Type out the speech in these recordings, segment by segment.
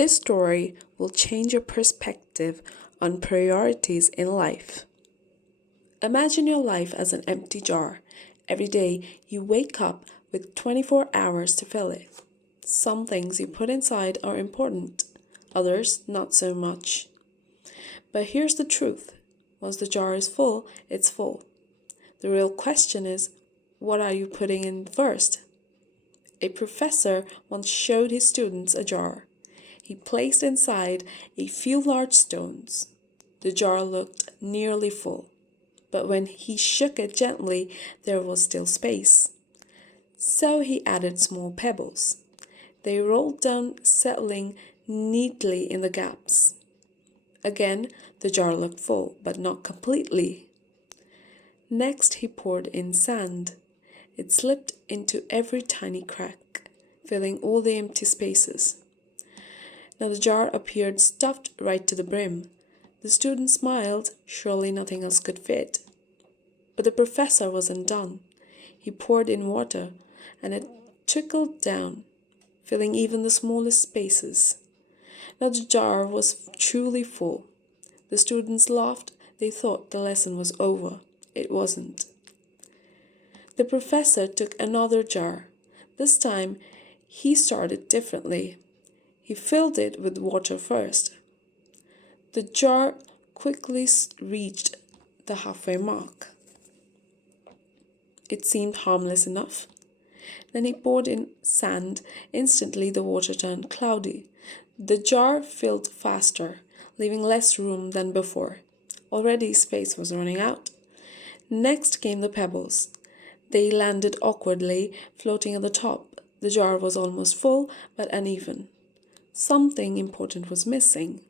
This story will change your perspective on priorities in life. Imagine your life as an empty jar. Every day you wake up with 24 hours to fill it. Some things you put inside are important, others not so much. But here's the truth. Once the jar is full, it's full. The real question is, what are you putting in first? A professor once showed his students a jar. He placed inside a few large stones. The jar looked nearly full, but when he shook it gently, there was still space. So he added small pebbles. They rolled down, settling neatly in the gaps. Again, the jar looked full, but not completely. Next, he poured in sand. It slipped into every tiny crack, filling all the empty spaces. Now the jar appeared stuffed right to the brim. The student smiled, surely nothing else could fit. But the professor wasn't done. He poured in water, and it trickled down, filling even the smallest spaces. Now the jar was truly full. The students laughed. They thought the lesson was over. It wasn't. The professor took another jar. This time, he started differently. He filled it with water first. The jar quickly reached the halfway mark. It seemed harmless enough. Then he poured in sand. Instantly, the water turned cloudy. The jar filled faster, leaving less room than before. Already, space was running out. Next came the pebbles. They landed awkwardly, floating at the top. The jar was almost full, but uneven. Something important was missing.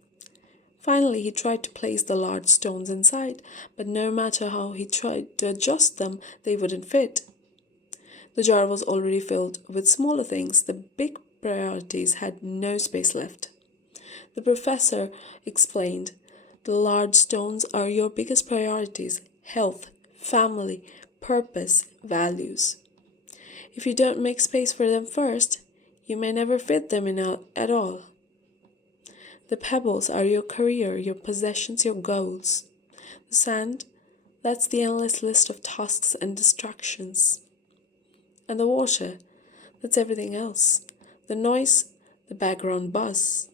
Finally, he tried to place the large stones inside, but no matter how he tried to adjust them, they wouldn't fit. The jar was already filled with smaller things. The big priorities had no space left. The professor explained, "The large stones are your biggest priorities: health, family, purpose, values. If you don't make space for them first, you may never fit them in at all. The pebbles are your career, your possessions, your goals. The sand, that's the endless list of tasks and distractions. And the water, that's everything else. The noise, the background buzz."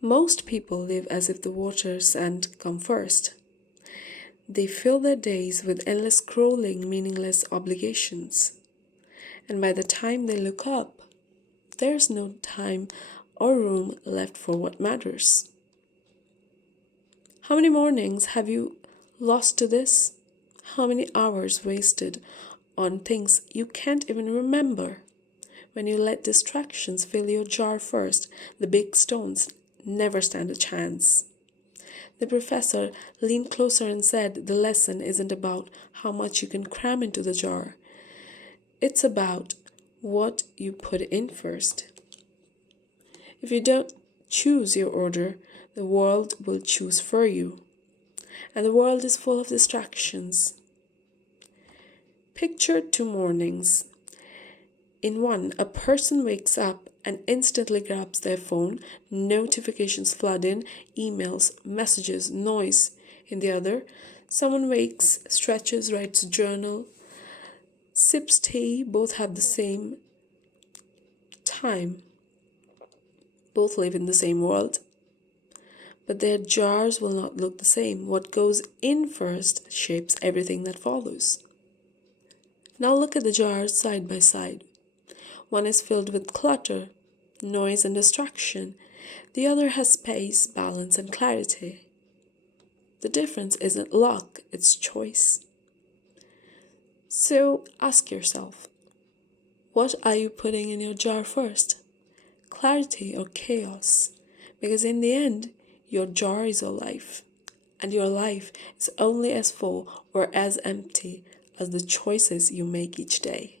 Most people live as if the water and come first. They fill their days with endless scrolling, meaningless obligations. And by the time they look up, there's no time or room left for what matters. How many mornings have you lost to this? How many hours wasted on things you can't even remember? When you let distractions fill your jar first, the big stones never stand a chance. The professor leaned closer and said, "The lesson isn't about how much you can cram into the jar. It's about what you put in first. If you don't choose your order, the world will choose for you. And the world is full of distractions." Picture 2 mornings. In one, a person wakes up and instantly grabs their phone. Notifications flood in, emails, messages, noise. In the other, someone wakes, stretches, writes a journal, sips tea. Both have the same time. Both live in the same world. But their jars will not look the same. What goes in first shapes everything that follows. Now look at the jars side by side. One is filled with clutter, noise, and distraction. The other has space, balance, and clarity. The difference isn't luck, it's choice. So ask yourself, what are you putting in your jar first? Clarity or chaos? Because in the end, your jar is your life, and your life is only as full or as empty as the choices you make each day.